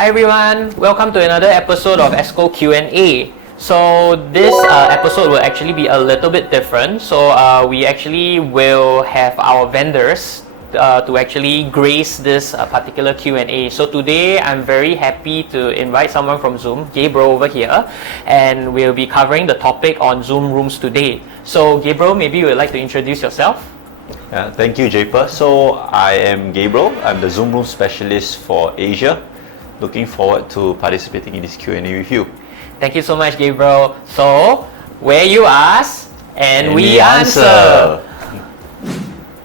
Hi everyone, welcome to another episode of ESCO Q&A. So this episode will actually be a little bit different. So we actually will have our vendors to actually grace this particular Q&A. So today I'm very happy to invite someone from Zoom, Gabriel over here, and we'll be covering the topic on Zoom rooms today. So Gabriel, maybe you would like to introduce yourself? Thank you, Japer. So I am Gabriel. I'm the Zoom room specialist for Asia. Looking forward to participating in this Q&A with you. Thank you so much, Gabriel. So, where you ask and we answer.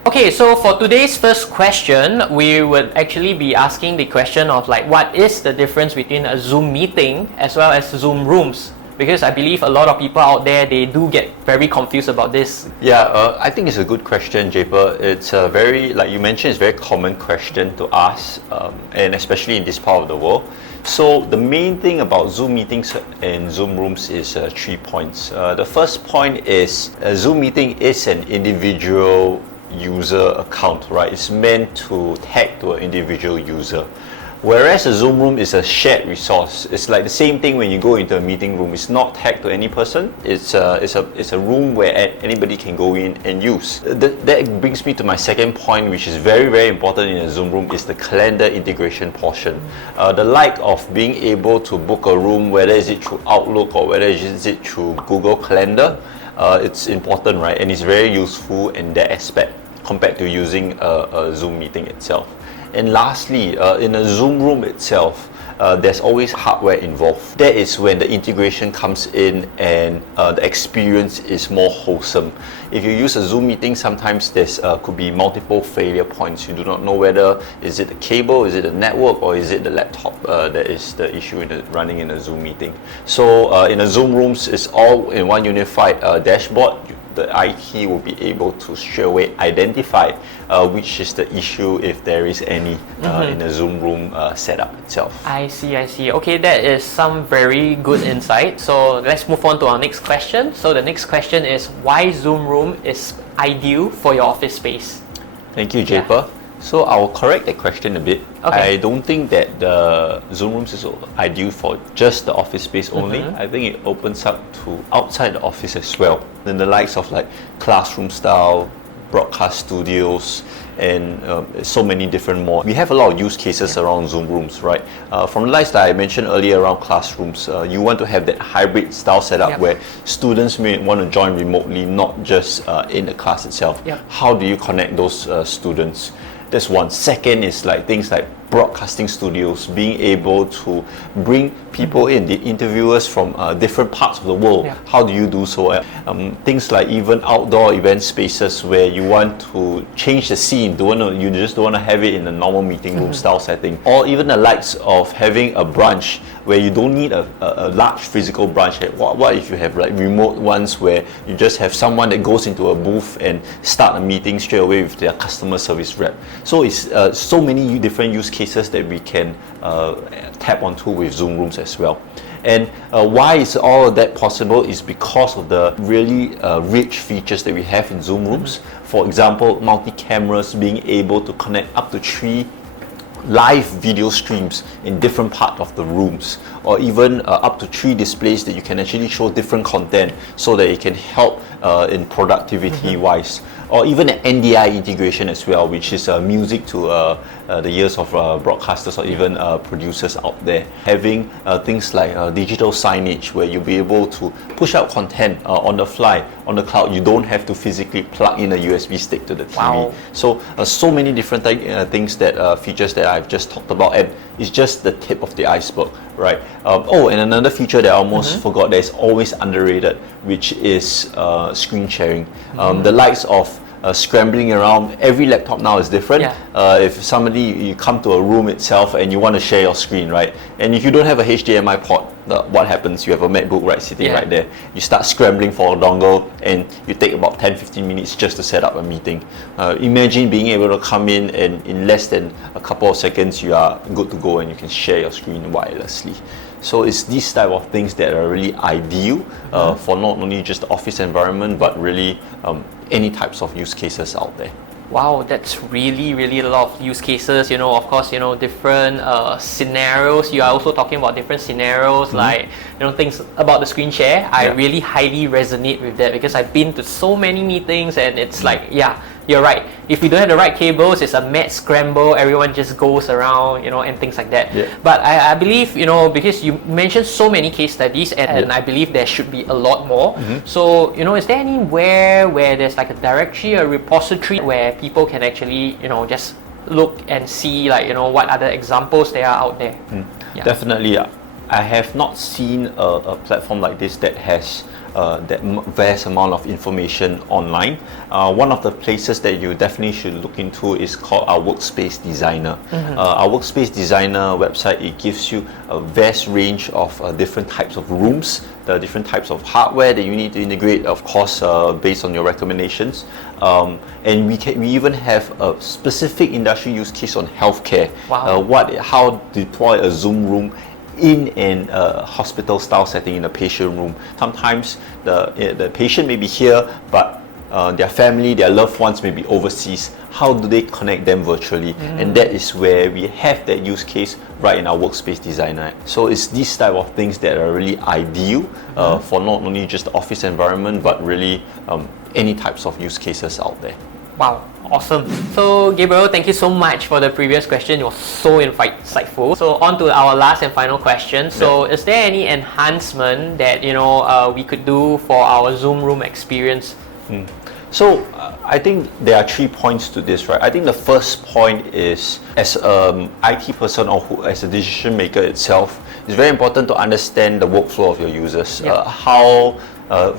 Okay, so for today's first question, we would actually be asking the question of what is the difference between a Zoom meeting as well as Zoom rooms? Because I believe a lot of people out there, they do get very confused about this. I think it's a good question, Japer. It's a very, like you mentioned, it's a very common question to ask, and especially in this part of the world. So the main thing about Zoom meetings and Zoom rooms is 3 points. The first point is a Zoom meeting is an individual user account, right? It's meant to tag to an individual user. Whereas a Zoom room is a shared resource. It's like the same thing when you go into a meeting room. It's not tagged to any person. It's a room where anybody can go in and use. That brings me to my second point, which is very, very important in a Zoom room, is the calendar integration portion. The like of being able to book a room, whether is it through Outlook or whether is it through Google Calendar, it's important, right? And it's very useful in that aspect compared to using a Zoom meeting itself. And lastly, in a Zoom room itself, there's always hardware involved. That is when the integration comes in and the experience is more wholesome. If you use a Zoom meeting, sometimes there's could be multiple failure points. You do not know whether is it the cable, is it the network, or is it the laptop that is the issue in running in a Zoom meeting. So in a Zoom rooms, it's all in one unified dashboard. The IT will be able to straight away identify which is the issue, if there is any, in the Zoom room setup itself. I see. Okay, that is some very good insight. So let's move on to our next question. So the next question is why Zoom room is ideal for your office space? Thank you, Japer. So I'll correct that question a bit. Okay. I don't think that the Zoom rooms is ideal for just the office space only. I think it opens up to outside the office as well. Then the likes of classroom style, broadcast studios, and so many different more. We have a lot of use cases around Zoom rooms, right? From the likes that I mentioned earlier around classrooms, you want to have that hybrid style setup where students may want to join remotely, not just in the class itself. How do you connect those students? That's one. Second is things like broadcasting studios, being able to bring people in, the interviewers from different parts of the world. How do you do so? Things like even outdoor event spaces where you want to change the scene, you just don't want to have it in a normal meeting room style setting. Or even the likes of having a branch where you don't need a large physical branch. What if you have remote ones where you just have someone that goes into a booth and start a meeting straight away with their customer service rep? So it's so many different use cases that we can tap onto with Zoom rooms as well. And why is all of that possible is because of the really rich features that we have in Zoom rooms. For example, multi-cameras, being able to connect up to 3 live video streams in different parts of the rooms, or even up to 3 displays that you can actually show different content so that it can help in productivity wise. Or even an NDI integration as well, which is music to the ears of broadcasters or even producers out there. Having things like digital signage where you'll be able to push out content on the fly, on the cloud. You don't have to physically plug in a USB stick to the TV. Wow. So, so many different things that features that I've just talked about, and it's just the tip of the iceberg, right? And another feature that I almost forgot that is always underrated, which is screen sharing. The likes of scrambling around. Every laptop now is different. If you come to a room itself and you want to share your screen, right? And if you don't have a HDMI port, what happens? You have a MacBook sitting right there. You start scrambling for a dongle and you take about 10-15 minutes just to set up a meeting. Imagine being able to come in and in less than a couple of seconds you are good to go and you can share your screen wirelessly. So it's these type of things that are really ideal for not only just the office environment, but really any types of use cases out there. Wow, that's really a lot of use cases. Of course, different scenarios. You are also talking about different scenarios, like things about the screen share. I really highly resonate with that because I've been to so many meetings, and it's like, yeah, you're right. If you don't have the right cables, it's a mad scramble. Everyone just goes around, and things like that. Yeah. But I believe, because you mentioned so many case studies, and I believe there should be a lot more. So, is there anywhere where there's like a directory, a repository where people can actually, just look and see, like, what other examples there are out there? Yeah. Definitely. I have not seen a platform like this that has that vast amount of information online. One of the places that you definitely should look into is called our Workspace Designer. Our Workspace Designer website, it gives you a vast range of different types of rooms, the different types of hardware that you need to integrate, of course, based on your recommendations. And we even have a specific industry use case on healthcare. Wow. How deploy a Zoom room in a hospital style setting, in a patient room. Sometimes the patient may be here, but their family, their loved ones may be overseas. How do they connect them virtually? And that is where we have that use case right in our Workspace Designer. So it's these type of things that are really ideal for not only just the office environment, but really any types of use cases out there. Wow, awesome. So Gabriel, thank you so much for the previous question. It was so insightful. So on to our last and final question. So is there any enhancement that we could do for our Zoom room experience? So I think there are 3 points to this, right? I think the first point is, as an IT person or as a decision maker itself, it's very important to understand the workflow of your users. How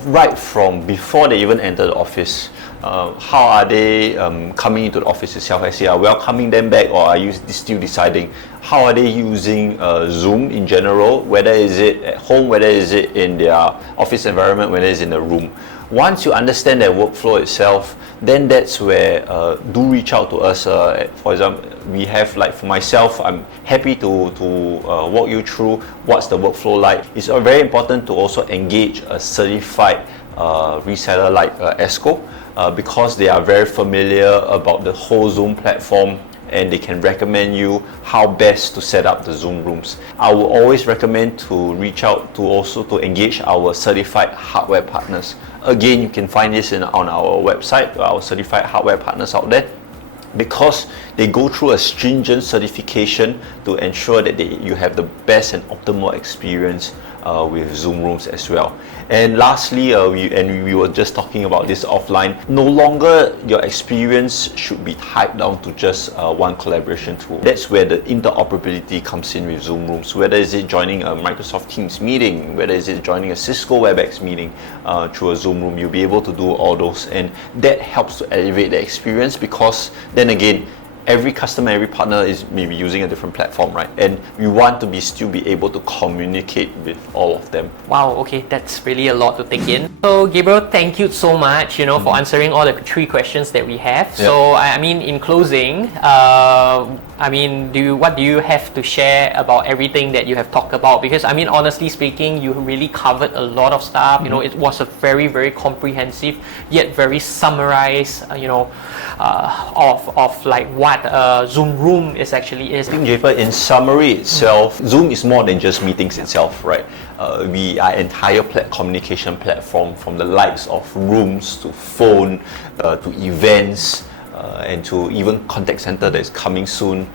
right from before they even enter the office, how are they coming into the office itself? I say, are welcoming them back, or are you still deciding how are they using Zoom in general, whether is it at home, whether is it in their office environment, whether it's in the room. Once you understand their workflow itself, then that's where do reach out to us. For example, we have, like, for myself, I'm happy to walk you through what's the workflow like. It's very important to also engage a certified reseller like ESCO, because they are very familiar about the whole Zoom platform, and they can recommend you how best to set up the Zoom rooms. I will always recommend to reach out to engage our certified hardware partners. Again, you can find this on our website, our certified hardware partners out there, because they go through a stringent certification to ensure that you have the best and optimal experience with Zoom rooms as well. And lastly, we were just talking about this offline, no longer your experience should be tied down to just one collaboration tool. That's where the interoperability comes in with Zoom rooms. Whether is it joining a Microsoft Teams meeting, whether is it joining a Cisco WebEx meeting through a Zoom room, you'll be able to do all those, and that helps to elevate the experience, because then again, every customer, every partner is maybe using a different platform, right? And we want to still be able to communicate with all of them. Wow, okay, that's really a lot to take in. So Gabriel, thank you so much, for answering all the 3 questions that we have. So I mean, in closing, what do you have to share about everything that you have talked about? Because I mean, honestly speaking, you really covered a lot of stuff. It was a very comprehensive yet very summarized, of like what Zoom room actually is. I think, Japer, in summary itself, Zoom is more than just meetings itself, right? We are entire communication platform, from the likes of rooms to phone to events and to even contact center that is coming soon.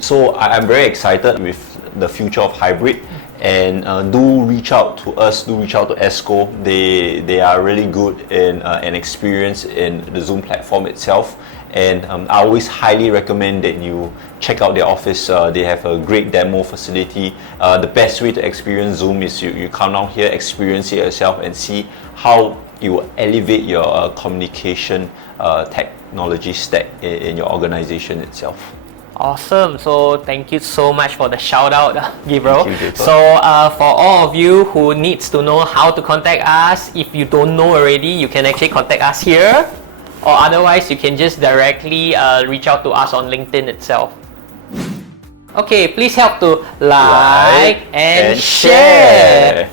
So I'm very excited with the future of hybrid. And do reach out to us, do reach out to ESCO. They are really good in and experienced in the Zoom platform itself. And I always highly recommend that you check out their office. They have a great demo facility. The best way to experience Zoom is you come down here, experience it yourself, and see how it will elevate your communication technology stack in your organization itself. Awesome. So thank you so much for the shout out, Gabriel. Thank you, Japer. So for all of you who needs to know how to contact us, if you don't know already, you can actually contact us here, or otherwise you can just directly reach out to us on LinkedIn itself. Okay, please help to like and share.